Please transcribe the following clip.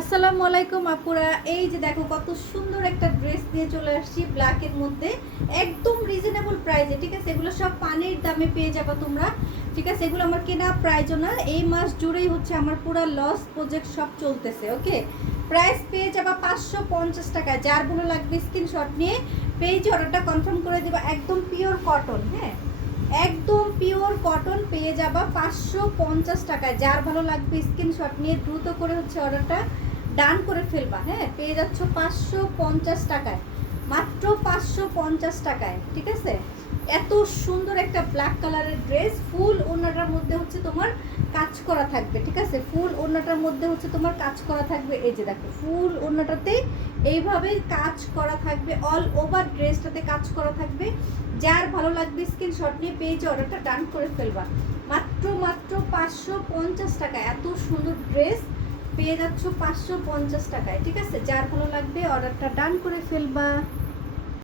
আসসালামু আলাইকুম আপুরা। এই যে দেখো কত সুন্দর একটা ড্রেস দিয়ে চলে আসছি ব্ল্যাকের মধ্যে, একদম রিজনেবল প্রাইসে। ঠিক আছে, এগুলো সব পানির দামে পেয়ে যাবে তোমরা। ঠিক আছে, এগুলো আমার কেনা প্রাইসও না, এই মাস জুড়েই হচ্ছে আমার পুরো লস প্রজেক্ট সব চলতেছে। ওকে, প্রাইস পেয়ে যাবা 550 টাকায়। যার ভালো লাগবে স্ক্রিনশট নিয়ে পেজে অর্ডারটা কনফার্ম করে দেবা। একদম পিওর কটন, হ্যাঁ একদম পিওর কটন পেয়ে যাবা 550 টাকায়। যার ভালো লাগবে স্ক্রিনশট নিয়ে দ্রুত করে হচ্ছে অর্ডারটা ডান করে ফেলবা। হ্যাঁ, পেয়ে যাচ্ছ 550 টাকায়, মাত্র 550 টাকায়। ঠিক আছে, এত সুন্দর একটা ব্ল্যাক কালারের ড্রেস, ফুল ওড়নাটার মধ্যে হচ্ছে তোমার কাজ করা থাকবে। ঠিক আছে, ফুল ওড়নাটার মধ্যে হচ্ছে তোমার কাজ করা থাকবে। এই যে দেখো ফুল ওড়নাটাতে এইভাবে কাজ করা থাকবে, অল ওভার ড্রেসটাতে কাজ করা থাকবে। যার ভালো লাগবে স্ক্রিনশট নিয়ে পেজে অর্ডারটা ডান করে ফেলবা। মাত্র মাত্র 550 টাকা, এত সুন্দর ড্রেস পেয়ে যাচ্ছ 550 টাকায়। ঠিক আছে, যার ভালো লাগবে অর্ডারটা ডান করে ফেলবা।